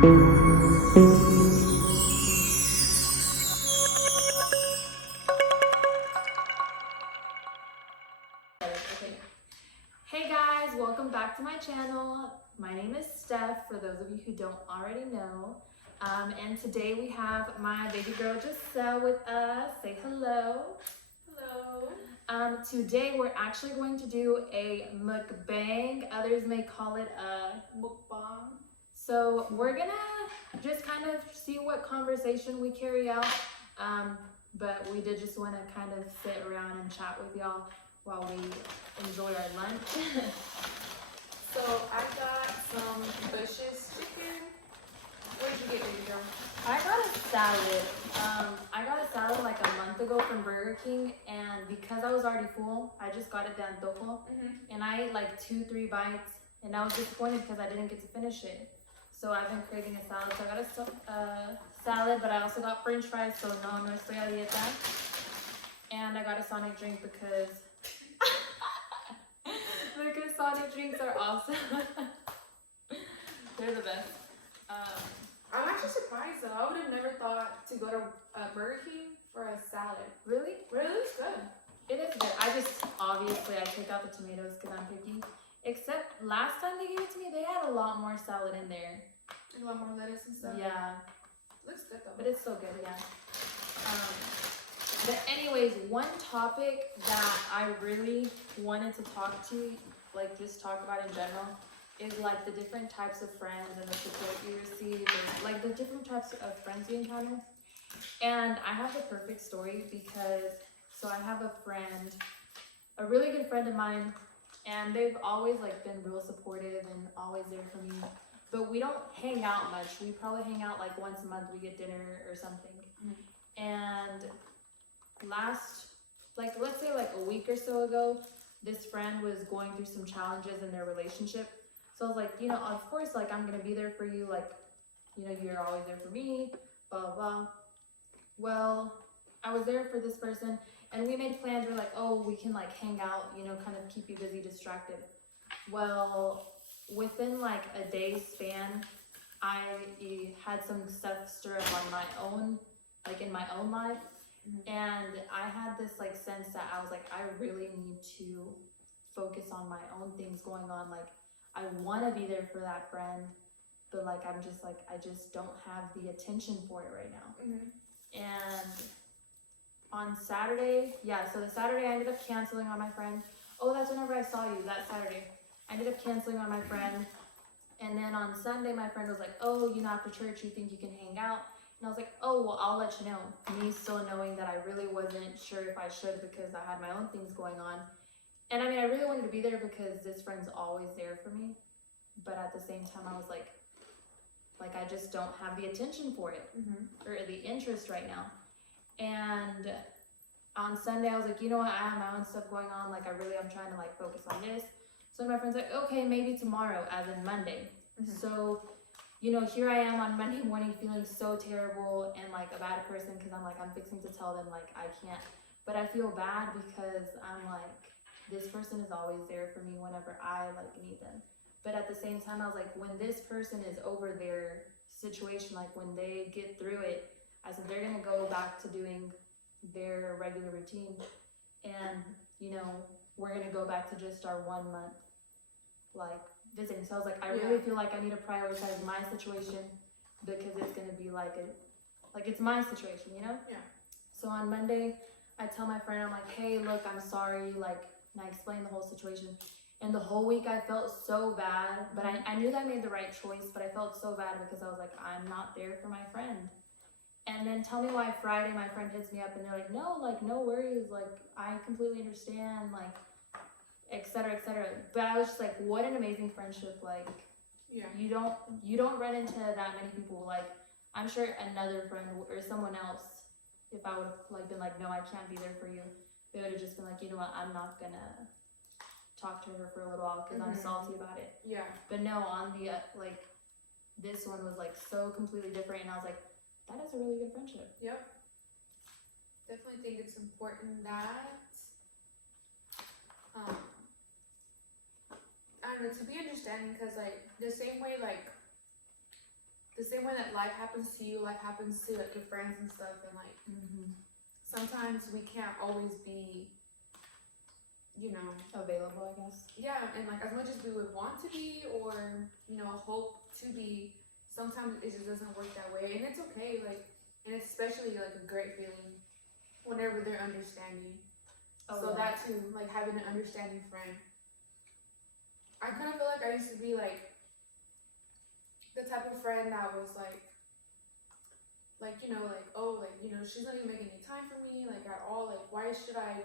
Hey guys, welcome back to my channel. My name is Steph, for those of you who don't already know. And today we have my baby girl Giselle with us. Say hello. Hello. Today we're actually going to do a mukbang. Others may call it a Mukbang. So we're gonna just kind of see what conversation we carry out. But we did just want to kind of sit around and chat with y'all while we enjoy our lunch. So I got some Bush's chicken. What did you get, baby girl? I got a salad. I got a salad like a month ago from Burger King, and because I was already full, I just got it de antojo, and I ate like 2-3 bites, and I was disappointed because I didn't get to finish it. So I've been craving a salad, so I got a salad, but I also got French fries, so no estoy a dieta. And I got a Sonic drink because Sonic drinks are awesome. They're the best. I'm actually surprised though. I would have never thought to go to Burger King for a salad. Really? Really? It's good. It is good. Obviously I took out the tomatoes because I'm picky. Except last time they gave it to me, they had a lot more salad in there. And a lot more lettuce and stuff. Yeah. Looks good though. But it's so good, yeah. But anyways, one topic that I really wanted to talk to, like just talk about in general, is like the different types of friends and the support you receive, and like the different types of friends you encounter. And I have the perfect story because, so I have a friend, a really good friend of mine, and they've always like been real supportive and always there for me. But we don't hang out much. We probably hang out like once a month, we get dinner or something. And let's say like a week or so ago, this friend was going through some challenges in their relationship. So I was like, of course, like I'm gonna be there for you, like, you're always there for me, blah, blah, blah. Well, I was there for this person, and we made plans. We're like, oh, we can like hang out, kind of keep you busy, distracted. Well, within like a day's span, I had some stuff stir up on my own, like in my own life. And I had this like sense that I was like, I really need to focus on my own things going on. Like, I want to be there for that friend, but like, I just don't have the attention for it right now. And on Saturday, so the Saturday I ended up canceling on my friend. Oh, that's whenever I saw you, that Saturday. I ended up canceling on my friend. And then on Sunday, my friend was like, oh, after church, you think you can hang out? And I was like, oh, well, I'll let you know. Me still knowing that I really wasn't sure if I should because I had my own things going on. And I mean, I really wanted to be there because this friend's always there for me. But at the same time, I was like I just don't have the attention for it or the interest right now. And on Sunday, I was like, you know what? I have my own stuff going on. Like, I'm trying to like focus on this. So my friend's like, okay, maybe tomorrow, as in Monday. So, here I am on Monday morning feeling so terrible and like a bad person because I'm fixing to tell them like I can't. But I feel bad because I'm like, this person is always there for me whenever I like need them. But at the same time, I was like, when this person is over their situation, like when they get through it, I said they're gonna go back to doing their regular routine, and we're gonna go back to just our 1 month like visiting. So I was like, I really feel like I need to prioritize my situation because it's gonna be like it's my situation, So on Monday, I tell my friend, I'm like, hey, look, I'm sorry, like, and I explained the whole situation. And the whole week I felt so bad, but I knew that I made the right choice, but I felt so bad because I was like, I'm not there for my friend. And then tell me why Friday my friend hits me up and they're like, no worries, like, I completely understand, like, et cetera, et cetera. But I was just like, what an amazing friendship. Like, you don't run into that many people. Like, I'm sure another friend or someone else, if I would have like been like, no, I can't be there for you, they would have just been like, you know what, I'm not gonna talk to her for a little while because I'm salty about it. But no, on the this one was like so completely different, and I was like, that is a really good friendship. Definitely think it's important that I don't know, to be understanding, because like the same way like the same way that life happens to you, life happens to like your friends and stuff, and like sometimes we can't always be, you know, available, I guess. yeah, and like as much as we would want to be or, you know, hope to be, sometimes it just doesn't work that way, and it's okay. Like, and it's especially like a great feeling whenever they're understanding. So that too, like having an understanding friend. I kind of feel like I used to be like the type of friend that was like, you know, like, oh, like, you know, she's not even making any time for me, like, at all. Like, why should I,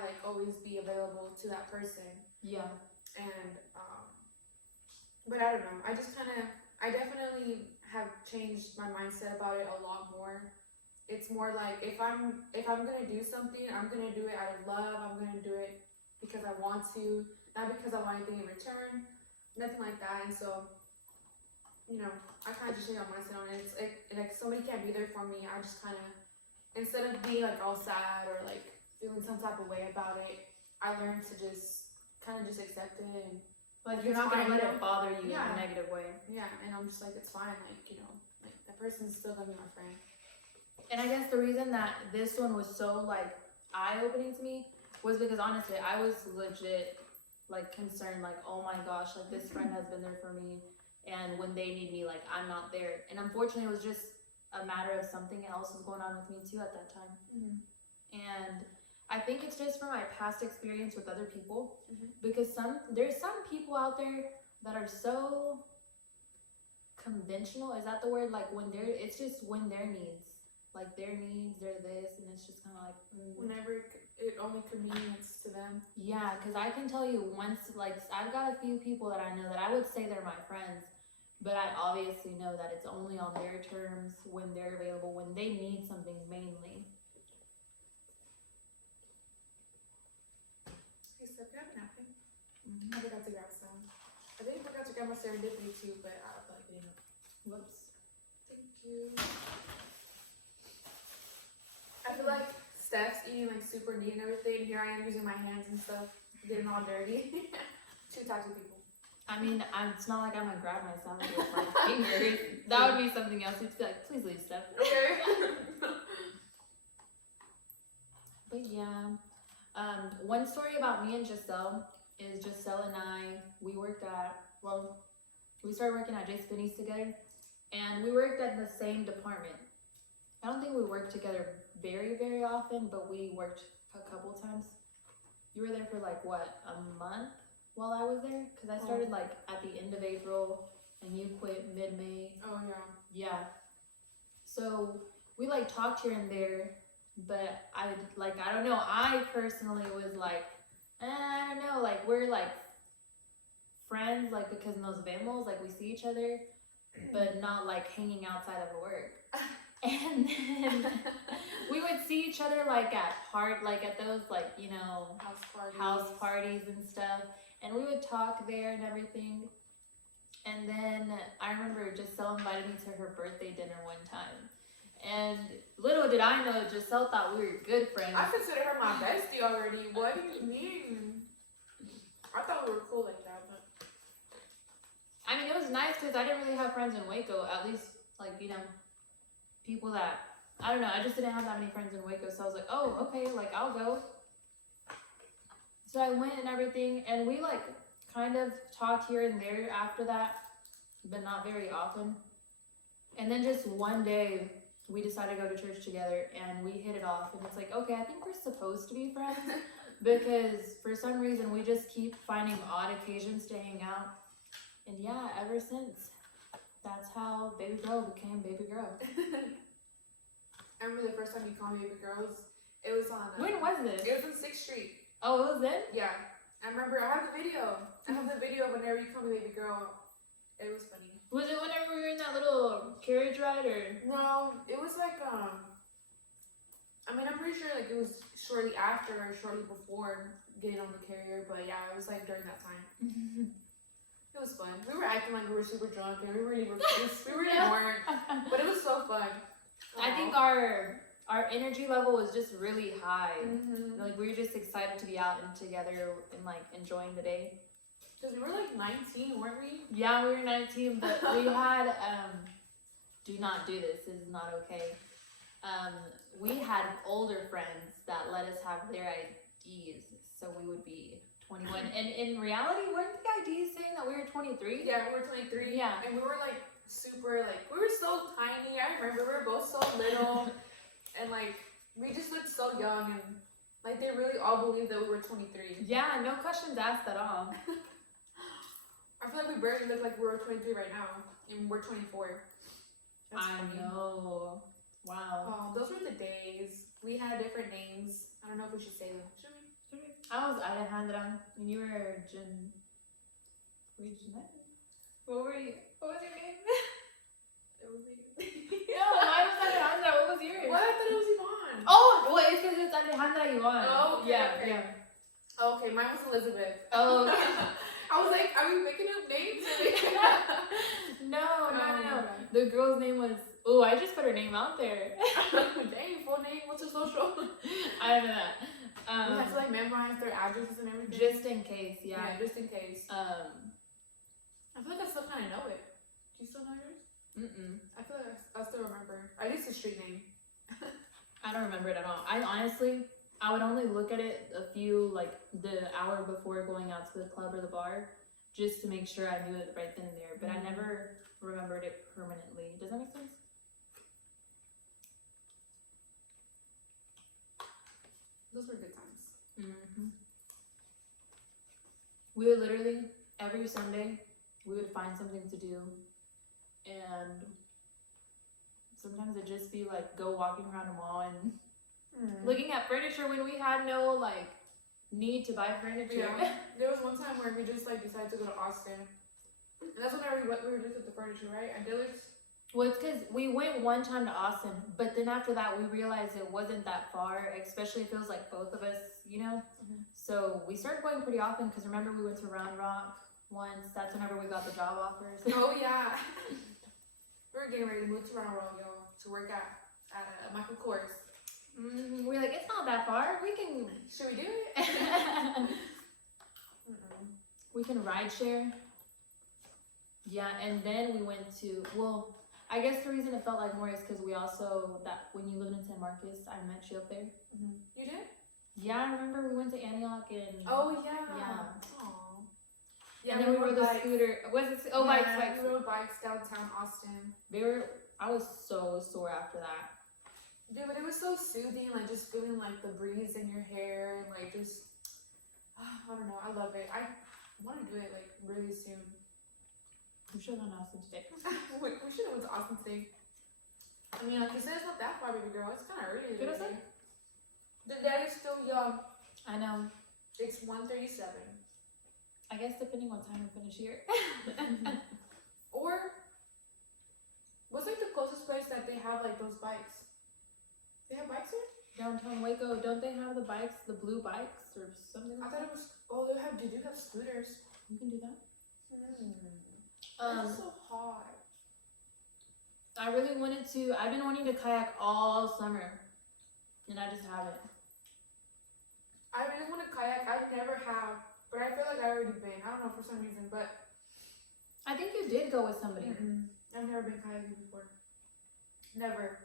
like, always be available to that person? Yeah. And, but I don't know. I definitely have changed my mindset about it a lot more. It's more like, if I'm gonna do something, I'm gonna do it out of love. I'm gonna do it because I want to, not because I want anything in return, nothing like that. And so, you know, I kind of just changed my mindset on it. It's like somebody can't be there for me. I just kind of, instead of being like all sad or like feeling some type of way about it, I learned to just kind of just accept it. And like, you're not gonna let it bother you in a negative way. Yeah, and I'm just like, it's fine. Like, you know, like that person's still gonna be my friend. And I guess the reason that this one was so like eye-opening to me was because honestly, I was legit like concerned, like, oh my gosh, like this friend has been there for me, and when they need me, like, I'm not there. And unfortunately, it was just a matter of something else was going on with me too at that time. And I think it's just from my past experience with other people, because there's some people out there that are so conventional. Is that the word? Like, it's just when their needs, like their needs, they're this, and it's just kind of like whenever it only convenience to them. Yeah, because I can tell you once, like, I've got a few people that I know that I would say they're my friends, but I obviously know that it's only on their terms, when they're available, when they need something mainly. Hey, Steph, you have a napkin? I forgot to grab some. I think I forgot to grab my serendipity too, but I feel like I didn't. Whoops. Thank you. I feel like Steph's eating like super neat and everything. Here I am using my hands and stuff, getting all dirty. Two types of people. I mean, it's not like I'm gonna grab my salad with my fingers. That would be something else. You'd be like, please leave, Steph. Okay. But yeah, one story about me and Giselle is Giselle and I, we started working at J. Spinney's together, and we worked at the same department. I don't think we worked together very, very often, but we worked a couple times. You were there for like, what, a month while I was there? Because I started like at the end of April, and you quit mid-May. Oh, yeah. Yeah. So we like talked here and there, but I don't know. I personally was like, I don't know, like we're like friends, like because nos vemos, like we see each other, but not like hanging outside of work. And then we would see each other like at those like, you know, house parties and stuff, and we would talk there and everything. And then I remember Giselle invited me to her birthday dinner one time, and little did I know Giselle thought we were good friends. I consider her my bestie already. What do you mean? I thought we were cool like that, but I mean, it was nice because I didn't really have friends in Waco, at least like, you know, people that, I don't know, I just didn't have that many friends in Waco, so I was like, oh, okay, like, I'll go. So I went and everything, and we, like, kind of talked here and there after that, but not very often. And then just one day, we decided to go to church together, and we hit it off, and it's like, okay, I think we're supposed to be friends, because for some reason, we just keep finding odd occasions to hang out. And yeah, ever since, that's how baby girl became baby girl. I remember the first time you called me baby girl. It was on. When was this? It was on 6th Street. Oh, it was then? Yeah, I remember. I have the video. I have the video of whenever you called me baby girl. It was funny. Was it whenever we were in that little carriage ride, or? No, it was like I mean, I'm pretty sure like it was shortly after or shortly before getting on the carrier, but yeah, it was like during that time. It was fun. We were acting like we were super drunk, and we really weren't. But it was so fun. I think our energy level was just really high. Like, we were just excited to be out and together and like enjoying the day. Because we were like 19, weren't we? Yeah, we were 19, but we had, do not do this. This is not okay. We had older friends that let us have their IDs, so we would be 21. And in reality, weren't the IDs saying that we were 23? Yeah, we were 23. Yeah. And we were like super, like, we were so tiny. I remember we were both so little. And like, we just looked so young. And like, they really all believed that we were 23. Yeah, no questions asked at all. I feel like we barely look like we were 23 right now. And we're 24. That's I funny. know. Wow. Oh, those were the days. We had different names. I don't know if we should say them. Should we? I was Alejandra, and you were Jen. Were you Jeanette? What were you? What was your name? It was me. No, mine was Alejandra. What was yours? What? I thought it was Yvonne. Oh, well, it says it's Alejandra Iván. Oh, okay, Yeah, okay. yeah. Okay, mine was Elizabeth. Oh. I was like, are we making up names? No. Oh, The girl's name was. Oh, I just put her name out there. Dang, full name. What's her social? I don't know that. We had to like memorize their addresses and everything. Just in case, yeah. Just in case. I feel like I still kind of know it. Do you still know yours? I feel like I still remember. At least the street name. I don't remember it at all. I would only look at it a few, like, the hour before going out to the club or the bar, just to make sure I knew it right then and there. But I never remembered it permanently. Does that make sense? Those were good times. We would literally, every Sunday, we would find something to do. And sometimes it'd just be like go walking around a mall and looking at furniture when we had no like need to buy furniture. Yeah. There was one time where we just like decided to go to Austin. And that's whenever we were looking at the furniture, right? At Dillard's. Well, it's because we went one time to Austin, but then after that we realized it wasn't that far, especially if it was like both of us, you know? So we started going pretty often because remember we went to Round Rock once. That's whenever we got the job offers. Oh, yeah. We were getting ready to move to Round Rock, y'all, to work at Michael Kors. We're like, it's not that far. We can. Should we do it? We can ride share. Yeah, and then we went to, well, I guess the reason it felt like more is because we also, that when you lived in San Marcos, I met you up there. You did? Yeah, I remember we went to Antioch and. Oh, yeah. Yeah. Aww. Yeah, and then we rode the scooter. Was it? Oh, bikes. We rode bikes downtown Austin. I was so sore after that. Dude, but it was so soothing, like just feeling like the breeze in your hair and like just, I don't know, I love it. I want to do it like really soon. We should have done Austin today. we should have went to Austin today. I mean, like you said, it's not that far, baby girl. It's kind of early. What is it? The day is still young. I know. It's 1:37. I guess depending what time we finish here. Or, what's like the closest place that they have like those bikes? They have bikes here? Downtown Waco, don't they have the bikes, the blue bikes or something like I thought it was, oh, they do have scooters. You can do that. It's so hot. I really wanted to, I've been wanting to kayak all summer, and I just haven't. I really want to kayak. I never have, but I feel like I already been. I don't know for some reason, but I think you did go with somebody. I've never been kayaking before. Never.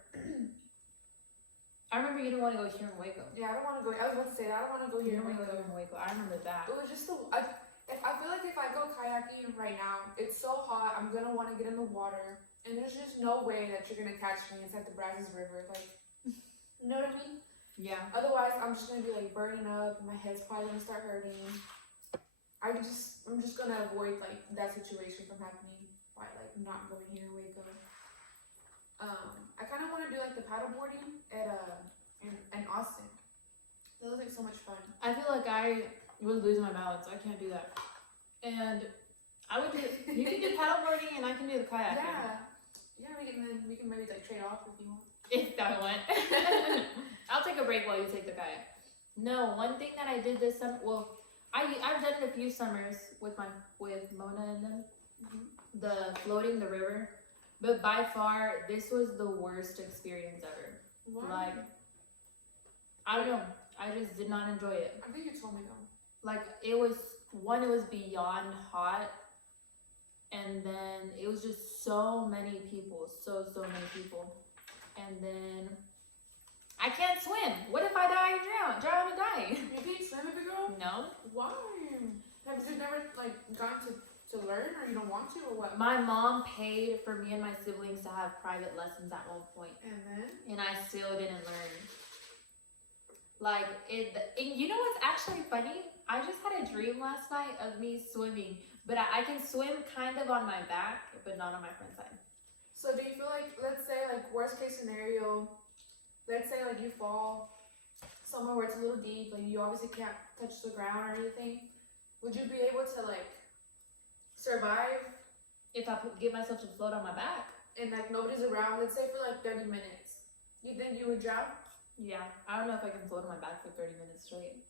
I remember you didn't want to go here in Waco. Yeah, I don't want to go. I was about to say that. I don't want to go You here. didn't want to go in Waco. I remember that. It was just so. I feel like if I go kayaking right now, it's so hot. I'm gonna want to get in the water, and there's just no way that you're gonna catch me inside the Brazos River. Like, you know what I mean? Yeah. Otherwise, I'm just gonna be like burning up, and my head's probably gonna start hurting. I'm just gonna avoid like that situation from happening by like not going here in Waco. I kind of want to do like the paddleboarding at in Austin. That looks like so much fun. I feel like I would lose my balance. I can't do that. And I would do. You can do paddleboarding, and I can do the kayaking. Yeah. We can maybe like trade off if you want. If that went. I'll take a break while you take the kayak. No, one thing that I did this summer. Well, I've done it a few summers with Mona and them. The floating the river. But by far, this was the worst experience ever. Why? Like, I don't know. I just did not enjoy it. I think you told me though. Like, it was one, it was beyond hot, and then it was just so many people, so many people, and then I can't swim. What if I die and drown and die? You can't swim, baby girl? No. Why? Have you never like gone to learn, or you don't want to, or what? My mom paid for me and my siblings to have private lessons at one point, And I still didn't learn. Like you know what's actually funny? I just had a dream last night of me swimming, but I can swim kind of on my back, but not on my front side. so do you feel like, let's say like worst case scenario, let's say like you fall somewhere where it's a little deep, like you obviously can't touch the ground or anything, would you be able to like survive If I get myself to float on my back? and like nobody's around, let's say for like 30 minutes? You think you would drown? Yeah, I don't know if I can float on my back for 30 minutes straight.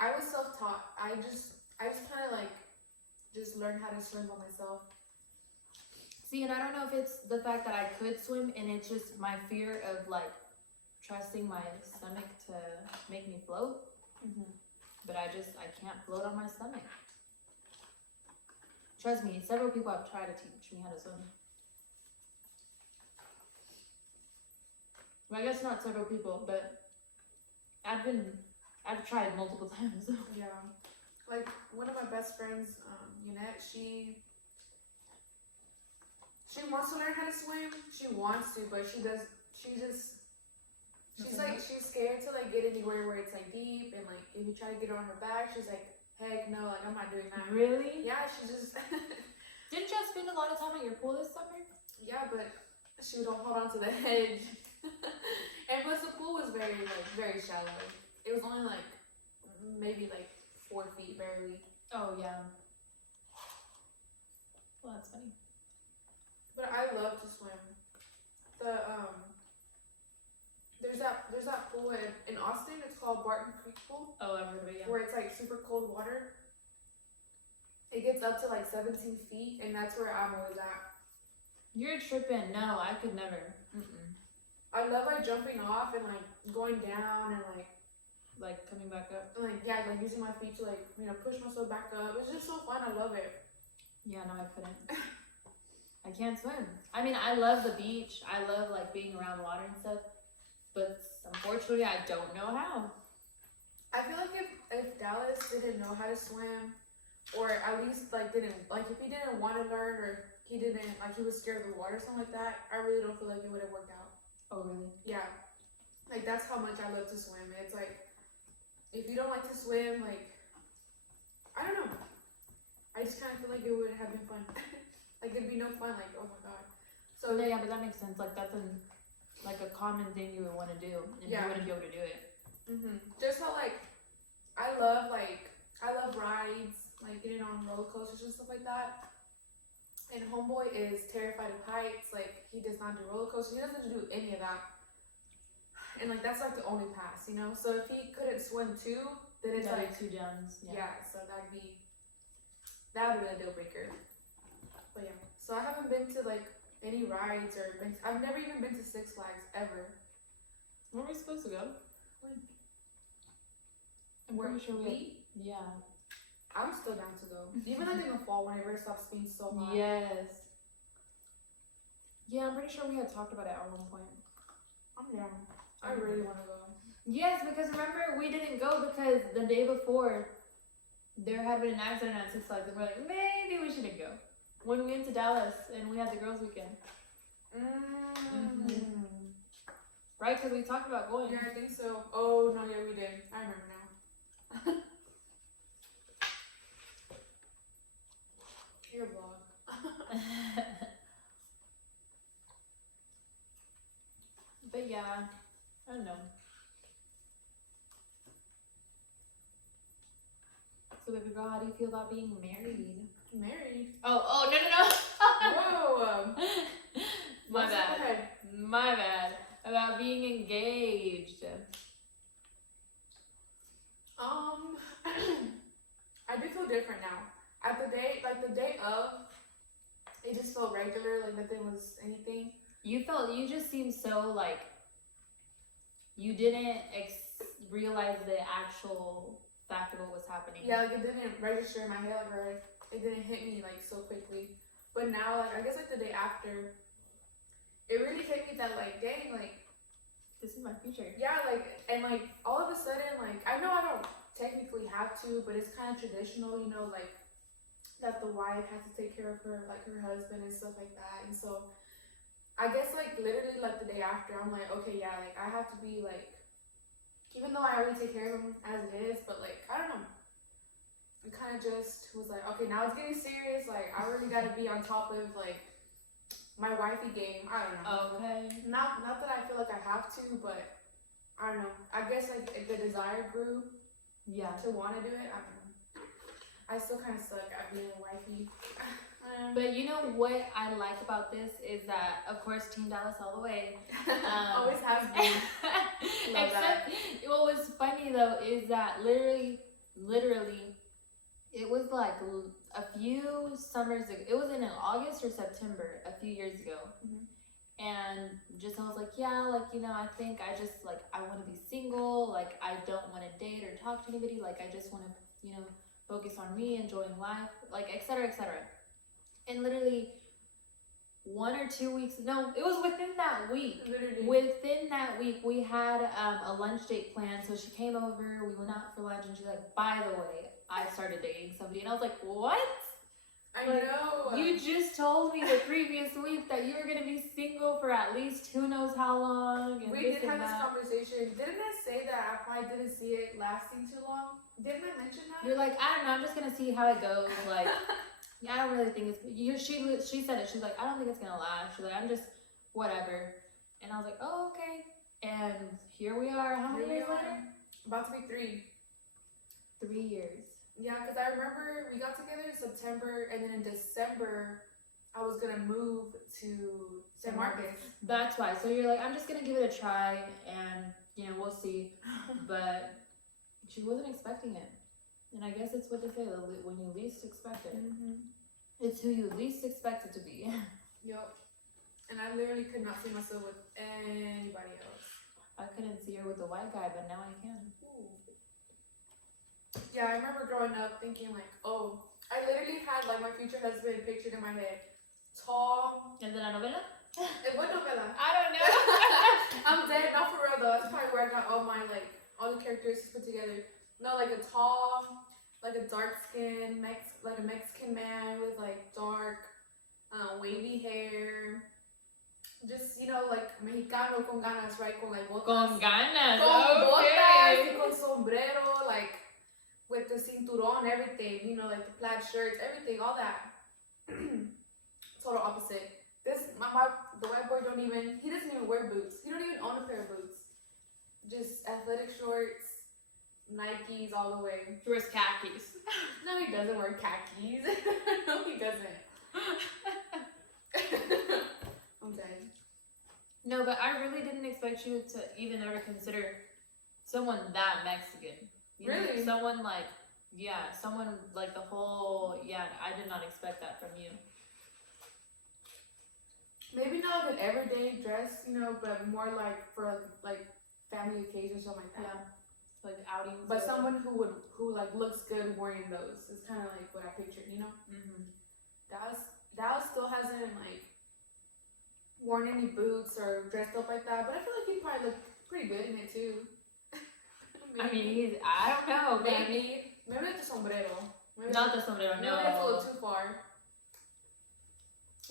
I was self-taught. I just kind of like just learned how to swim by myself. See, and I don't know if it's the fact that I could swim and it's just my fear of like trusting my stomach to make me float. But I can't float on my stomach. Trust me, several people have tried to teach me how to swim. Well, I guess not several people, but I've tried multiple times. Yeah. Like one of my best friends, Yunette, she wants to learn how to swim. She wants to, but she's scared to like get anywhere where it's like deep, and like if you try to get on her back, she's like, heck no, like I'm not doing that. Really? Yeah, she just Didn't you spend a lot of time at your pool this summer? yeah, but she would hold on to the edge. And plus the pool was very shallow. It was only like maybe like 4 feet barely. Oh yeah. Well, that's funny. But I love to swim. There's that pool in Austin. It's called Barton Creek Pool, Oh, I've heard of it, yeah. where it's like super cold water. It gets up to like 17 feet, and that's where I'm always at. You're tripping. No, I could never. I love like jumping off and like going down and Like coming back up. like using my feet to like push myself back up. It's just so fun. I love it. Yeah, no, I couldn't. I can't swim. I mean, I love the beach. I love like being around water and stuff. But unfortunately, I don't know how. I feel like if Dallas didn't know how to swim, or at least like didn't like if he didn't want to learn, or he didn't like he was scared of the water or something like that, I really don't feel like it would have worked out. Oh, really? Yeah, like that's how much I love to swim. It's like if you don't like to swim, like I don't know. I just kind of feel like it would have been fun. Like it'd be no fun. Like oh my god. So yeah, but that makes sense. Like that's like a common thing you would want to do, and you wouldn't be able to do it. Just how like I love rides, like getting on roller coasters and stuff like that. And homeboy is terrified of heights. Like he does not do roller coasters. He doesn't do any of that. And like that's like the only pass, So if he couldn't swim too, then it's That'd like be 2 downs. yeah. So that would be a deal breaker. But yeah, so I haven't been to like any rides I've never even been to Six Flags ever. Where are we supposed to go? When? I'm Where pretty sure we? Yeah. I'm still down to go. Even like in the fall whenever it stops being so hot. Yes. Yeah, I'm pretty sure we had talked about it at one point. I'm down. I really want to go. Yes, because remember we didn't go because the day before there had been an accident at Six Flags, and we're like, maybe we shouldn't go. When we went to Dallas and we had the girls' weekend. Right? Because we talked about going. Yeah, I think so. Oh, no, yeah, we did. I remember now. Your vlog. But yeah, I don't know. So baby girl, how do you feel about being married? Married? Oh, no. Whoa. My Go bad. ahead. My bad. About being engaged. I do feel different now. At the day of, it just felt regular, like nothing was anything. You just seemed so like, you didn't realize the actual fact of what was happening. Yeah, like it didn't register in my head, or it didn't hit me like so quickly. But now, like I guess like the day after, it really hit me that like, dang, like this is my future. yeah, like and like all of a sudden, like I know I don't technically have to, but it's kind of traditional, you know, like that the wife has to take care of her like her husband and stuff like that. And so I guess like literally like the day after, I'm like, okay, yeah, like I have to be like, even though I already take care of him as it is, but like I don't know, it kind of just was like, okay, now it's getting serious. Like I really got to be on top of like my wifey game. I don't know. Okay. Not that I feel like I have to, but I don't know. I guess like if the desire grew Yeah. to want to do it, I don't know. I still kind of suck at being a wifey. But you know what I like about this is that, of course, Team Dallas all the way. Always has been. Love that. Except, what was funny though is that literally, it was like a few summers ago. It was in August or September a few years ago. Mhm. And just I was like, yeah, like, you know, I think I just like I want to be single. Like I don't want to date or talk to anybody. Like I just want to, you know, focus on me, enjoying life, like etc. etc. And literally 1 or 2 weeks, no, it was within that week. Literally. Within that week, we had a lunch date planned. So she came over, we went out for lunch, and she's like, by the way, I started dating somebody. And I was like, what? I Like, know. You just told me the previous week that you were going to be single for at least who knows how long. And We this did and have this that. conversation. Didn't I say that I probably didn't see it lasting too long? Didn't I mention that? You're like, I don't know, I'm just going to see how it goes. Like, yeah, I don't really think it's, she said it. She's like, I don't think it's going to last. She's like, I'm just, whatever. And I was like, oh, okay. And here we are. How many years later? About to be 3. 3 years. Yeah, because I remember we got together in September, and then in December, I was going to move to San Marcos. That's why. So you're like, I'm just going to give it a try, and, you know, we'll see. But she wasn't expecting it. And I guess it's what they say, when you least expect it. Mm-hmm. It's who you least expect it to be. Yep. And I literally could not see myself with anybody else. I couldn't see her with the white guy, but now I can. Ooh. Yeah, I remember growing up thinking like, oh, I literally had like my future husband pictured in my head. Tall. ¿El de la novela? What novela? I don't know. I'm dead, not for real though. That's probably where I got all the characteristics put together. No, like a tall, like a dark skin, like a Mexican man with like dark, wavy hair. Just, you know, like mexicano con ganas, right? Con like botas. Con ganas. Con botas, Okay. y con sombrero, like with the cinturón, everything, you know, like the plaid shirts, everything, all that. Total opposite. The white boy he doesn't even wear boots. He don't even own a pair of boots. Just athletic shorts, Nikes all the way. He wears khakis. No, he doesn't wear khakis. No, he doesn't. I'm dead. No, but I really didn't expect you to even ever consider someone that Mexican. You know, Really? someone like, yeah, someone like the whole, yeah, I did not expect that from you. Maybe not like an everyday dress, you know, but more like for like family occasions, something like that. Yeah. Like outings. But or- someone who like looks good wearing those is kind of like what I pictured, you know. Mhm. Dallas still hasn't like worn any boots or dressed up like that, but I feel like he probably look pretty good in it too. I mean, I don't know. maybe like the sombrero. Maybe Not the sombrero, maybe that's a no. little too far.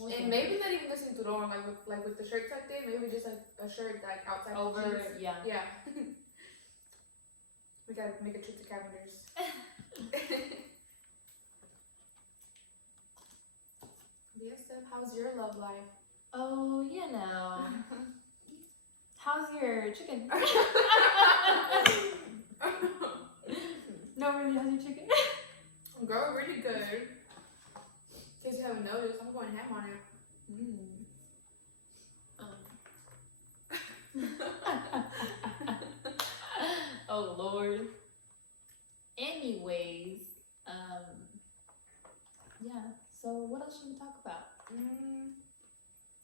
And maybe not even the cinturón, like with the shirt tucked in, maybe just like a shirt like outside Over, the jeans. yeah. Yeah. We gotta make a trip to Cavender's. Yes, Steph, how's your love life? Oh, you know. How's your chicken? No, really, how's your chicken? Girl, really good. In case you haven't noticed, I'm going ham on it. Oh Lord. Anyways, yeah. So what else should we talk about?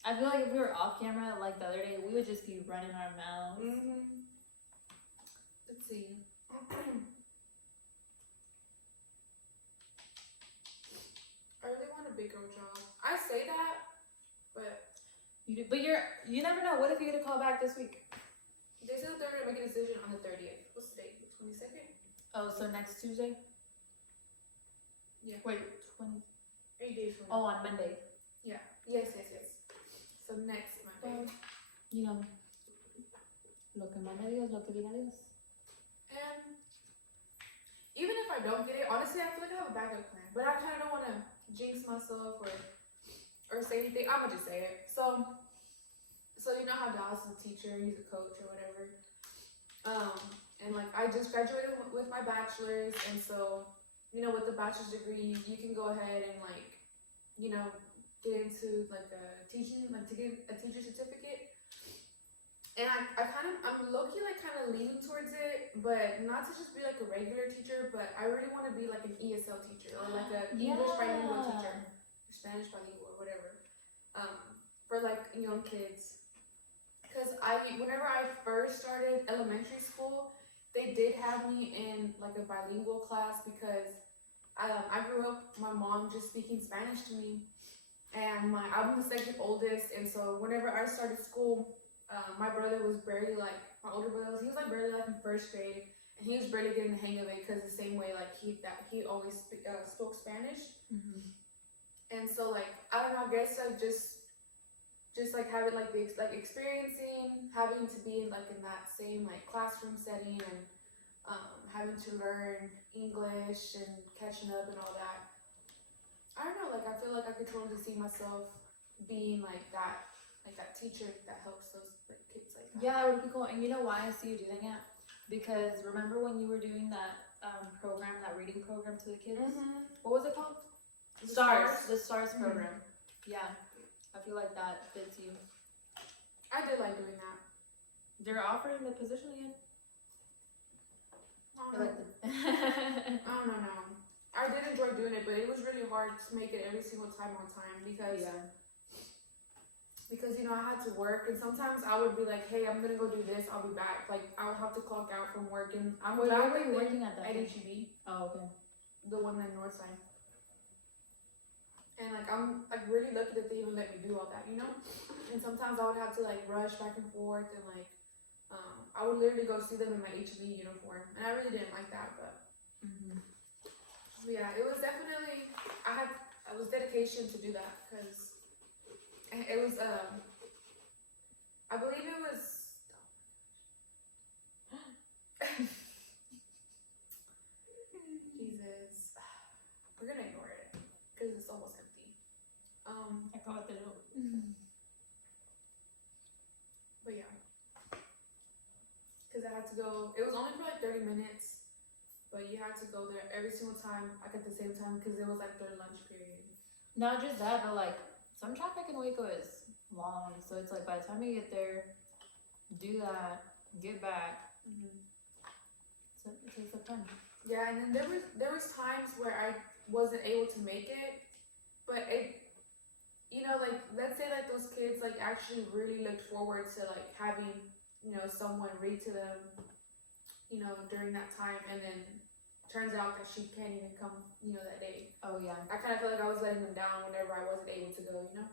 I feel like if we were off camera like the other day, we would just be running our mouths. Let's see. I really want a big girl job. I say that, but you never know. What if you get a call back this week? they said that they're gonna make a decision on the 30th. What's the date? The 22nd? Oh, so next Tuesday? Yeah. Wait, 20. 8 days from Oh, now. on Monday. Yeah. Yes. So next Monday. You know, lo que manda Dios, lo que diga Dios. And even if I don't get it, honestly, I feel like I have a backup plan. But I kind of don't want to jinx myself or say anything. I'm gonna just say it. So you know how Dallas is a teacher, he's a coach or whatever. And like I just graduated with my bachelor's, and so you know with the bachelor's degree, you can go ahead and like you know get into like a teaching, like to get a teacher certificate. And I'm low-key like kind of leaning towards it, but not to just be like a regular teacher, but I really want to be like an ESL teacher or like a English bilingual teacher, Spanish bilingual or whatever, for like young kids. Because whenever I first started elementary school, they did have me in like a bilingual class because I grew up my mom just speaking Spanish to me, and I'm the second oldest, and so whenever I started school. My brother was barely like, my older brother, he was like barely like in first grade, and he was barely getting the hang of it because the same way like he always spoke Spanish. Mm-hmm. And so like, I don't know, I guess like just like having like the experiencing, having to be in like in that same like classroom setting and having to learn English and catching up and all that. I don't know, like I feel like I could totally see myself being like that teacher that helps those like kids like that. Yeah, that would be cool. And you know why I see you doing it? Because remember when you were doing that program, that reading program to the kids? Mm-hmm. What was it called? The STARS program. Yeah, I feel like that fits you. I did like doing that. They're offering the position again. I don't know. I did enjoy doing it, but it was really hard to make it every single time on time because you know I had to work, and sometimes I would be like, hey, I'm gonna go do this, I'll be back. Like I would have to clock out from work, and I'm where were you working at that at time? HEB. Oh, okay. The one in North Side. And like I'm like really lucky that they even let me do all that, you know. And sometimes I would have to like rush back and forth, and like I would literally go see them in my HEB uniform, and I really didn't like that, but yeah, it was definitely I was dedication to do that because. It was, I believe it was, Jesus, we're gonna ignore it, because it's almost empty. But yeah, because I had to go, it was only for like 30 minutes, but you had to go there every single time, like at the same time, because it was like their lunch period. Not just that, but like, some traffic in Waco is long, so it's like by the time you get there, do that, get back. So it takes up time. Yeah, and then there was times where I wasn't able to make it, but it, you know, like let's say like those kids like actually really looked forward to like having, you know, someone read to them, you know, during that time, and then turns out that she can't even come, you know, that day. Oh yeah. I kind of feel like I was letting them down whenever I wasn't able to go, you know.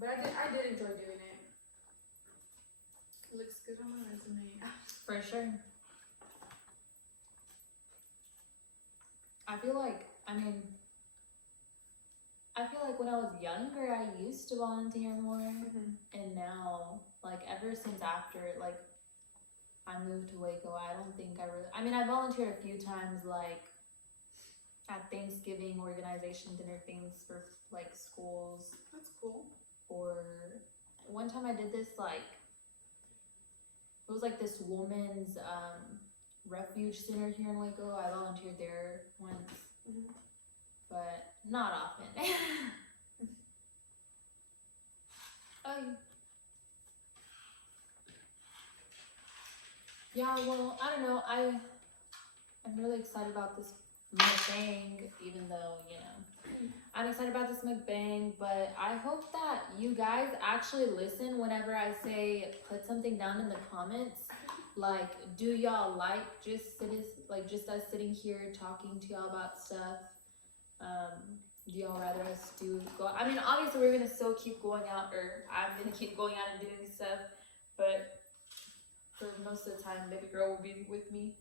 But I did enjoy doing it. It looks good on my resume. For sure. I feel like when I was younger, I used to volunteer more, and now, like ever since after like I moved to Waco, I don't think I volunteered a few times, like at Thanksgiving organization dinner things for like schools. That's cool. Or one time I did this, like it was like this woman's refuge center here in Waco. I volunteered there once, but not often. Yeah, well, I don't know. I'm really excited about this mukbang, even though, I'm excited about this mukbang, but I hope that you guys actually listen whenever I say put something down in the comments. Like, do y'all like just us sitting here talking to y'all about stuff? Do y'all rather us go? I mean, obviously we're gonna still keep going out, or I'm gonna keep going out and doing stuff, but for most of the time, baby girl will be with me.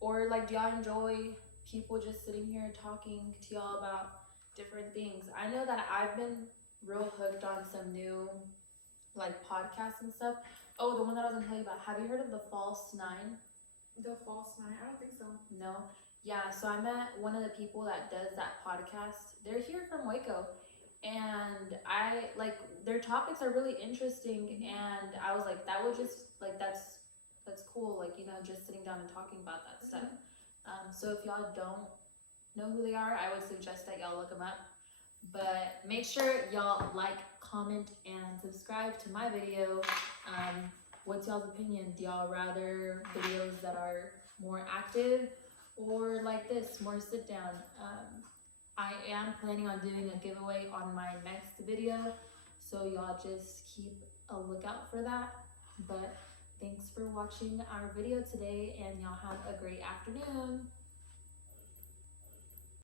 Or like, do y'all enjoy people just sitting here talking to y'all about different things? I know that I've been real hooked on some new like podcasts and stuff. Oh, the one that I was gonna tell you about. Have you heard of the False Nine? The False Nine? I don't think so. No. Yeah, so I met one of the people that does that podcast. They're here from Waco. And I like their topics are really interesting, and I was like, that would just like that's cool, like, just sitting down and talking about that stuff. So if y'all don't know who they are, I would suggest that y'all look them up. But make sure y'all like, comment, and subscribe to my video. What's y'all's opinion? Do y'all rather videos that are more active, or like this, more sit down? I am planning on doing a giveaway on my next video, so y'all just keep a lookout for that. But thanks for watching our video today, and y'all have a great afternoon.